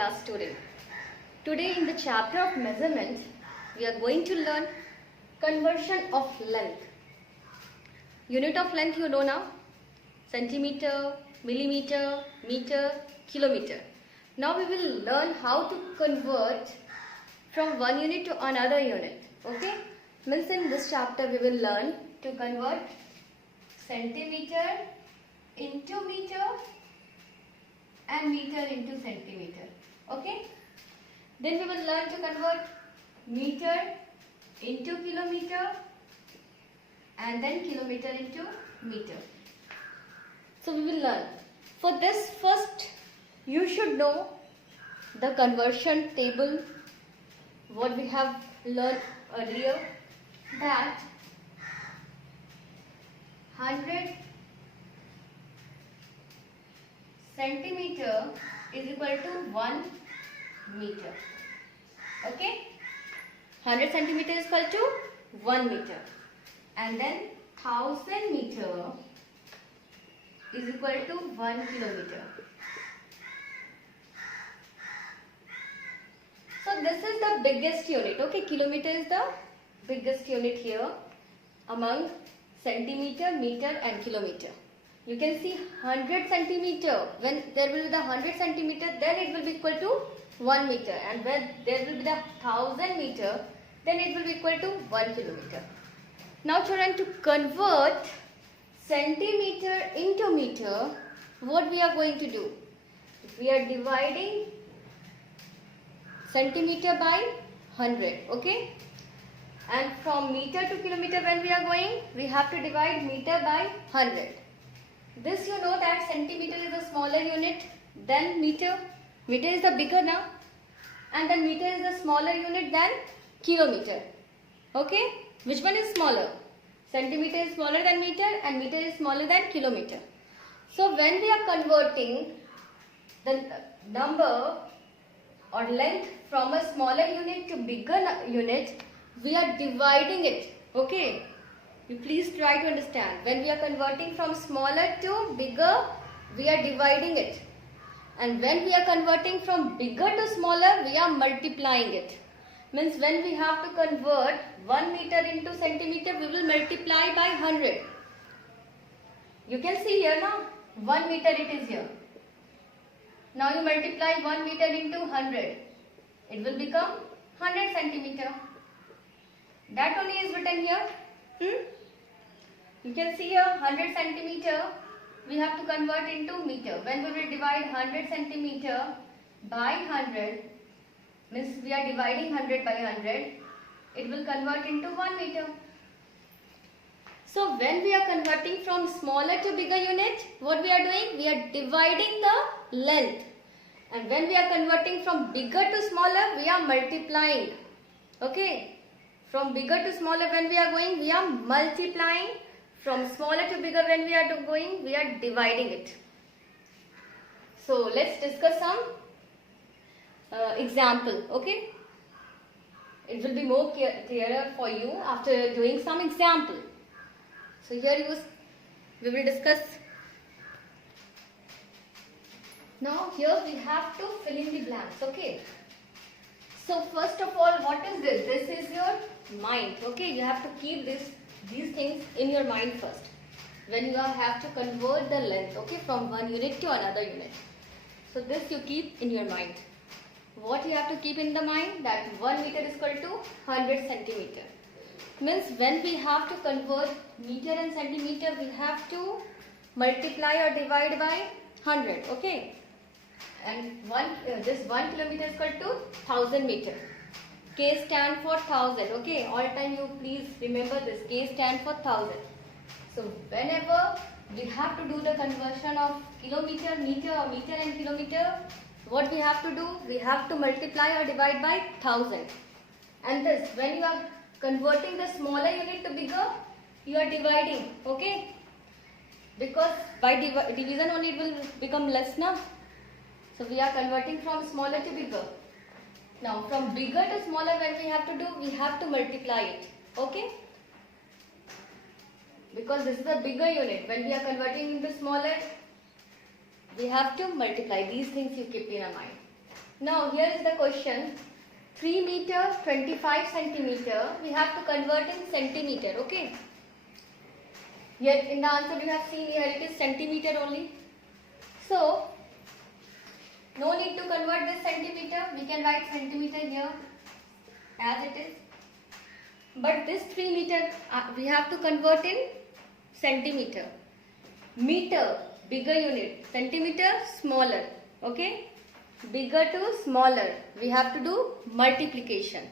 class student. Today in the chapter of measurement, we are going to learn conversion of length. Unit of length you know now, centimeter, millimeter, meter, kilometer. Now we will learn how to convert from one unit to another unit. Okay? Means in this chapter we will learn to convert centimeter into meter and meter into centimeter. Okay? Then we will learn to convert meter into kilometer and then kilometer into meter. So we will learn. For this, first you should know the conversion table, what we have learned earlier, that 100 centimeter is equal to 1 meter. Okay? 100 centimeter is equal to 1 meter. And then 1000 meter is equal to 1 kilometer. So this is the biggest unit. Okay, kilometer is the biggest unit here among centimeter, meter and kilometer. You can see 100 centimeter. When there will be the 100 centimeter, then it will be equal to 1 meter. And when there will be the 1000 meter, then it will be equal to 1 kilometer. Now children, to convert centimeter into meter, what we are going to do? We are dividing centimeter by 100. Okay? And from meter to kilometer when we are going, we have to divide meter by 100. This you know that centimeter is a smaller unit than meter. Meter is the bigger now. And then meter is the smaller unit than kilometer. Okay? Which one is smaller? Centimeter is smaller than meter and meter is smaller than kilometer. So when we are converting the number or length from a smaller unit to bigger unit, we are dividing it. Okay? You please try to understand. When we are converting from smaller to bigger, we are dividing it. And when we are converting from bigger to smaller, we are multiplying it. Means when we have to convert 1 meter into centimeter, we will multiply by 100. You can see here now, 1 meter it is here. Now you multiply 1 meter into 100. It will become 100 centimeter. That only is written here. You can see here 100 centimeter we have to convert into meter. When we will divide 100 centimeter by 100, means we are dividing 100 by 100, it will convert into 1 meter. So when we are converting from smaller to bigger unit, what we are doing? We are dividing the length. And when we are converting from bigger to smaller, we are multiplying. Okay? From bigger to smaller when we are going, we are multiplying. From smaller to bigger when we are going, we are dividing it. So let's discuss some example. Okay? It will be more clearer for you after doing some example. So here we will discuss. Now here we have to fill in the blanks. Okay? So first of all, what is this? This is your mind. Okay? You have to keep these things in your mind first. When you have to convert the length, okay, from one unit to another unit. So this you keep in your mind. What you have to keep in the mind? That 1 meter is equal to 100 centimeter. Means when we have to convert meter and centimeter, we have to multiply or divide by 100. Okay? And this 1 kilometer is equal to 1000 meter. K stand for 1000. Okay? All time you please remember this. K stand for 1000. So whenever we have to do the conversion of kilometer, meter or meter and kilometer, what we have to do? We have to multiply or divide by 1000. And this, when you are converting the smaller unit to bigger, you are dividing. Okay? Because by division only it will become less now. So we are converting from smaller to bigger. Now from bigger to smaller when we have to do, we have to multiply it. Okay? Because this is a bigger unit. When we are converting into smaller, we have to multiply. These things you keep in your mind. Now here is the question. 3 meter 25 centimeter. We have to convert in centimeter. Okay. Here in the answer you have seen here it is centimeter only. So no need to convert this centimeter. We can write centimeter here as it is. But this 3 meter we have to convert in centimeter. Meter, bigger unit. Centimeter, smaller. Okay. Bigger to smaller. We have to do multiplication.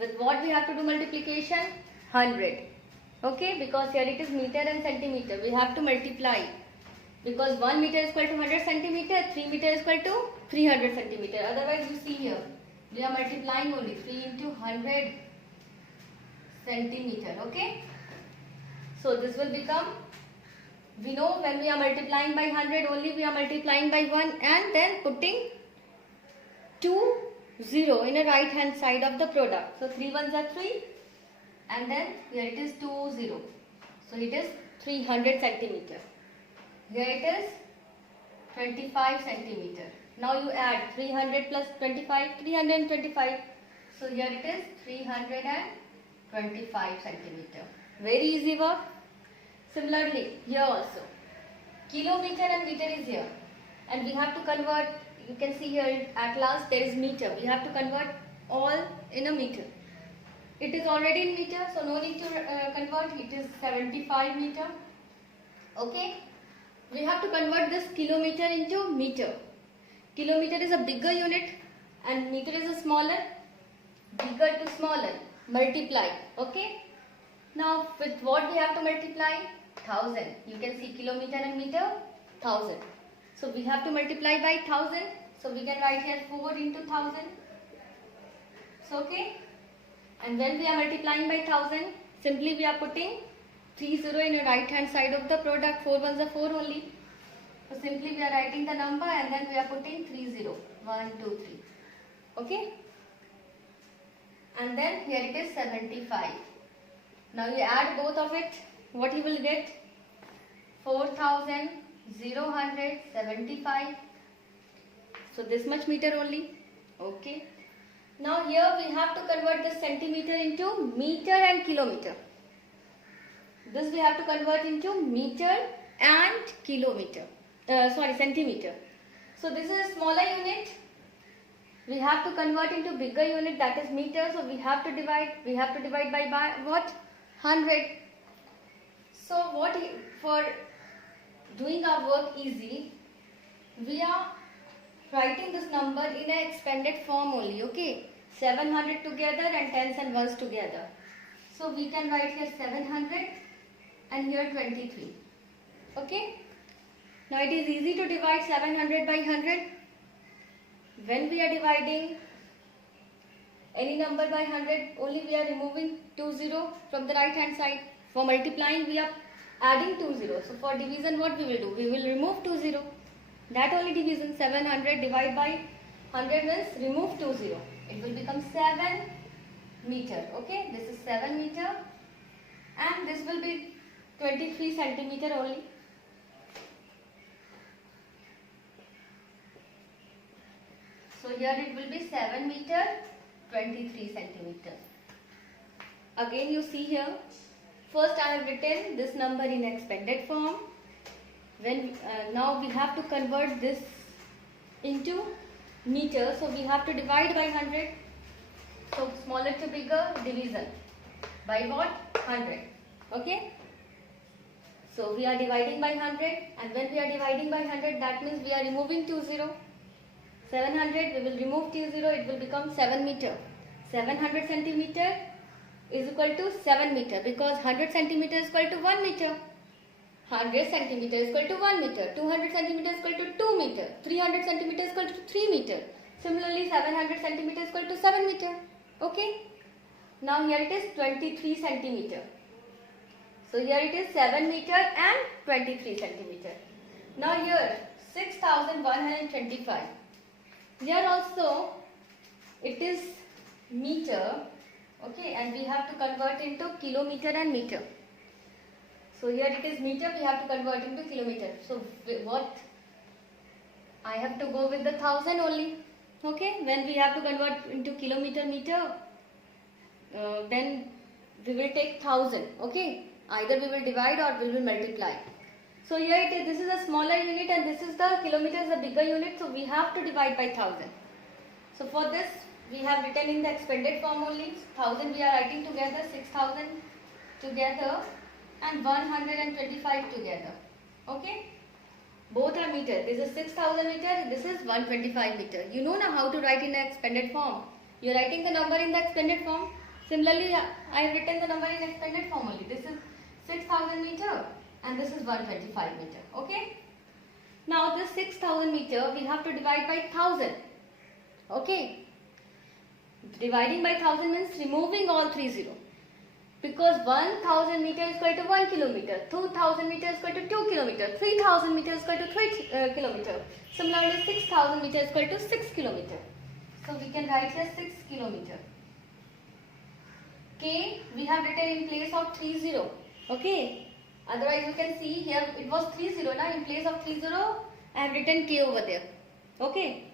With what we have to do multiplication? 100. Okay. Because here it is meter and centimeter. We have to multiply. Because 1 meter is equal to 100 centimeter. 3 meter is equal to 300 centimeter. Otherwise you see here. We are multiplying only 3 into 100 centimeter. Okay. So this will become, we know when we are multiplying by 100 only we are multiplying by 1 and then putting 2 0 in the right hand side of the product. So 3 ones are 3 and then here it is 2 0. So it is 300 centimeter. Here it is 25 centimeter. Now you add 300 plus 25, 325. So here it is 325 centimeter. Very easy work. Similarly, here also. Kilometer and meter is here. And we have to convert, you can see here at last there is meter. We have to convert all in a meter. It is already in meter, so no need to convert. It is 75 meter. Okay. We have to convert this kilometer into meter. Kilometer is a bigger unit and meter is a smaller. Bigger to smaller. Multiply. Okay. Now with what we have to multiply? 1000. You can see kilometer and meter 1000. So we have to multiply by 1000. So we can write here 4 into 1000. So okay. And when we are multiplying by 1000, simply we are putting 30 in the right hand side of the product. 4 ones are 4 only. So simply we are writing the number and then we are putting 30. 1, 2, 3. Okay. And then here it is 75. Now you add both of it. What you will get? 4,075. So this much meter only. Okay. Now here we have to convert the centimeter into meter and kilometer. This we have to convert into meter and kilometer. Centimeter. So this is a smaller unit. We have to convert into bigger unit, that is meter. So we have to divide. We have to divide by what? 100. So what for doing our work easy, we are writing this number in an expanded form only. Okay. 700 together and tens and ones together. So we can write here 700 and here 23. Okay. Now it is easy to divide 700 by 100. When we are dividing any number by 100, only we are removing 20 from the right hand side. For multiplying, we are adding 20. So for division, what we will do? We will remove 20. That only division. 700 divided by 100 means remove 20. It will become 7 meter. Okay, this is 7 meter and this will be 23 centimeter only. So here it will be 7 meter 23 centimeter. Again you see here, first I have written this number in expanded form. When now we have to convert this into meter, so we have to divide by 100. So smaller to bigger, division by what? 100. Okay. So we are dividing by 100, and when we are dividing by 100, that means we are removing 20. 700, we will remove 20, it will become 7 meter. 700 centimeter is equal to 7 meter because 100 centimeter is equal to 1 meter. 100 centimeter is equal to 1 meter. 200 centimeter is equal to 2 meter. 300 centimeter is equal to 3 meter. Similarly, 700 centimeter is equal to 7 meter. Okay. Now here it is 23 centimeter. So here it is 7 meter and 23 centimeter. Now here 6125. Here also it is meter, okay, and we have to convert into kilometer and meter. So here it is meter, we have to convert into kilometer. So what? I have to go with the 1000 only. Okay, when we have to convert into kilometer meter, then we will take 1000. Okay, either we will divide or we will multiply. So here it is, this is a smaller unit and this is the kilometer is a bigger unit, so we have to divide by 1000. So for this we have written in the expanded form only. 1000 we are writing together, 6000 together and 125 together. Okay, both are meter. This is 6000 meter, this is 125 meter. You know now how to write in the expanded form. You are writing the number in the expanded form. Similarly, I have written the number in expanded form only. This is 6000 meter and this is 125 meter. Okay. Now this 6000 meter we have to divide by 1000. Okay. Dividing by 1000 means removing all 3 zero. Because 1000 meter is equal to 1 kilometer, 2000 meter is equal to 2 kilometer, 3000 meter is equal to 3 kilometer. Similarly, 6000 meter is equal to 6 kilometer. So we can write here 6 kilometer. K we have written in place of 30. Okay. Otherwise you can see here it was 30 now, in place of 30 I have written K over there. Okay.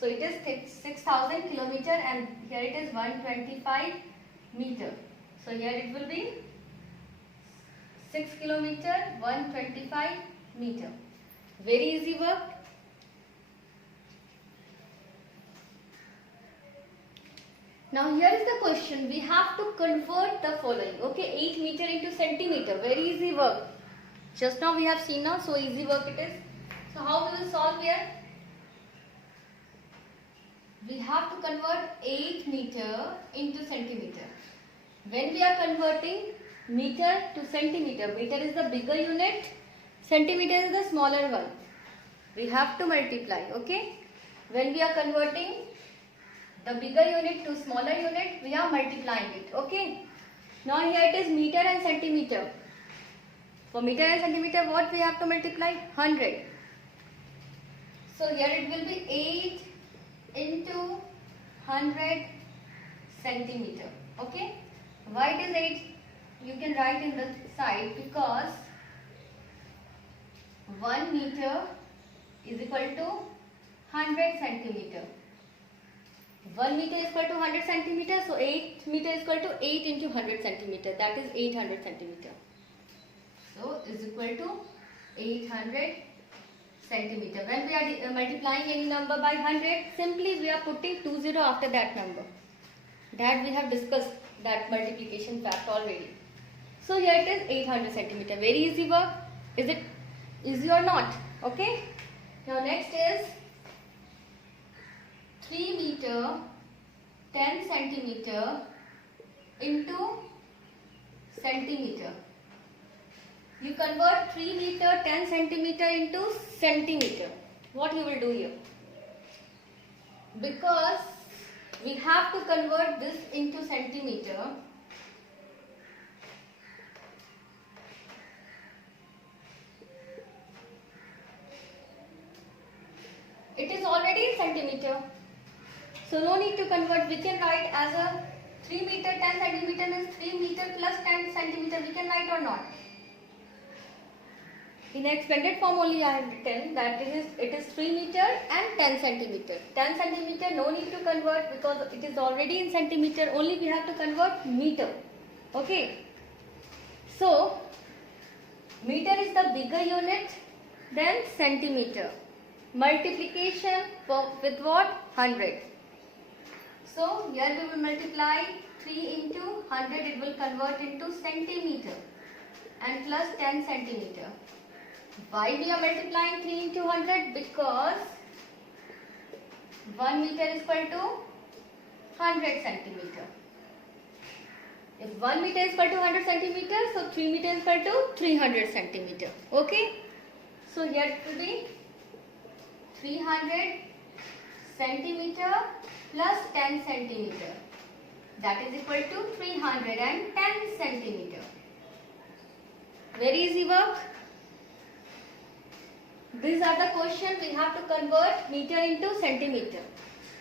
So it is 6000 kilometer and here it is 125 meter. So here it will be 6 kilometer 125 meter. Very easy work. Now here is the question. We have to convert the following. Okay, 8 meter into centimeter. Very easy work. Just now we have seen now, so easy work it is. So how we will solve here? We have to convert 8 meter into centimeter. When we are converting meter to centimeter, meter is the bigger unit, centimeter is the smaller one. We have to multiply, okay? When we are converting the bigger unit to smaller unit, we are multiplying it, okay? Now here it is meter and centimeter. For meter and centimeter, what we have to multiply? 100. So here it will be 8 into 100 centimeter, okay? Why it is 8? You can write in the side because 1 meter is equal to 100 centimeter. 1 meter is equal to 100 centimeter, so 8 meter is equal to 8 into 100 centimeter, that is 800 centimeter. So is equal to 800 centimeter. When we are multiplying any number by 100, simply we are putting 20 after that number. That we have discussed that multiplication fact already. So here it is 800 centimeter. Very easy work. Is it easy or not? Okay. Now next is 3 meter 10 centimeter into centimeter. You convert 3 meter 10 centimeter into centimeter. What you will do here? Because we have to convert this into centimeter. It is already in centimeter. So no need to convert. We can write as a 3 meter 10 centimeter means 3 meter plus 10 centimeter. We can write or not? In expanded form only I have written that it is 3 meter and 10 centimeter. 10 centimeter no need to convert because it is already in centimeter. Only we have to convert meter. Okay. So meter is the bigger unit than centimeter. Multiplication with what? 100. So here we will multiply 3 into 100. It will convert into centimeter and plus 10 centimeter. Why we are multiplying 3 into 100? Because 1 meter is equal to 100 centimeter. If 1 meter is equal to 100 centimeter, so 3 meter is equal to 300 centimeter. Okay. So here it will be 300 centimeter plus 10 centimeter. That is equal to 310 centimeter. Very easy work. These are the questions we have to convert meter into centimeter.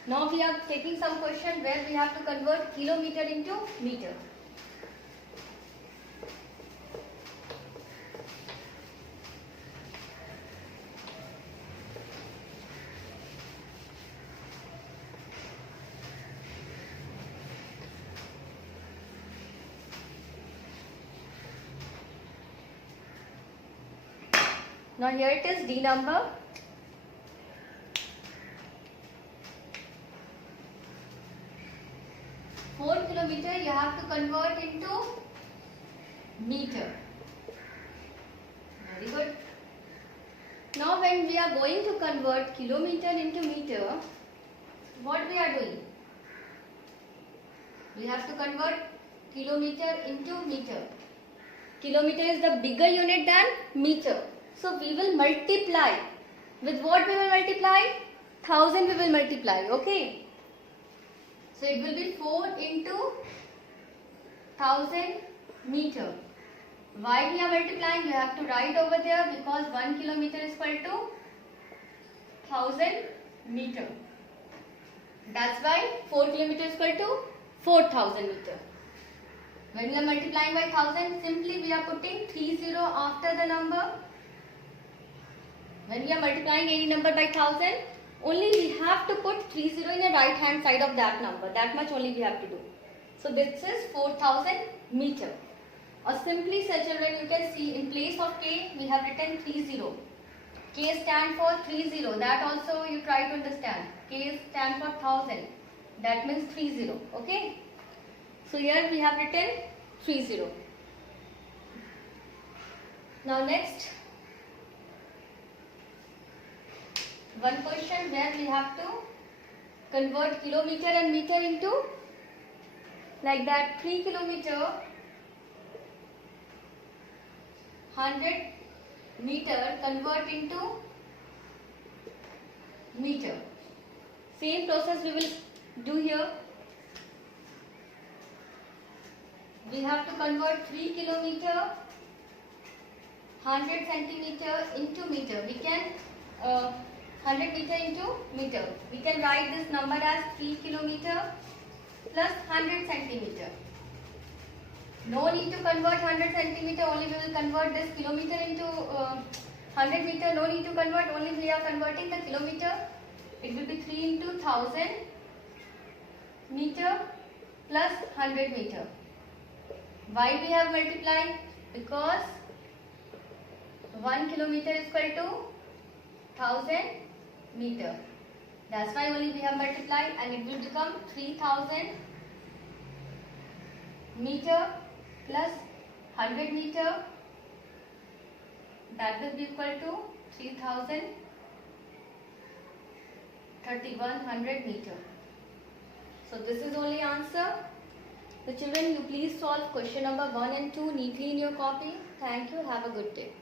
Now we are taking some question where we have to convert kilometer into meter. Now here it is D number. Four kilometer you have to convert into meter. Very good. Now when we are going to convert kilometer into meter, what we are doing? We have to convert kilometer into meter. Kilometer is the bigger unit than meter. So we will multiply. With what we will multiply? 1000 we will multiply. Okay. So it will be 4 into 1000 meter. Why we are multiplying? We have to write over there because 1 kilometer is equal to 1000 meter. That's why 4 kilometer is equal to 4000 meter. When we are multiplying by 1000, simply we are putting 30 after the number. When we are multiplying any number by 1000, only we have to put 30 in the right hand side of that number. That much only we have to do. So this is 4000 meter. Or simply, sir, children, you can see in place of K, we have written 30. K stand for 30. That also you try to understand. K stand for 1000. That means 30. Okay. So here we have written 30. Now next, one question where we have to convert kilometer and meter into like that 3 kilometer 100 meter convert into meter. Same process we will do here. We have to convert 3 kilometer 100 centimeter into meter. We can 100 meter into meter. We can write this number as 3 kilometer plus 100 centimeter. No need to convert 100 centimeter, only we will convert this kilometer into 100 meter. No need to convert, only we are converting the kilometer. It will be 3 into 1000 meter plus 100 meter. Why we have multiplied? Because 1 kilometer is equal to 1000 meter. That's why only we have multiplied, and it will become 3000 meter plus 100 meter. That will be equal to 3100 meter. So this is only answer. So children, you please solve question number 1 and 2 neatly in your copy. Thank you. Have a good day.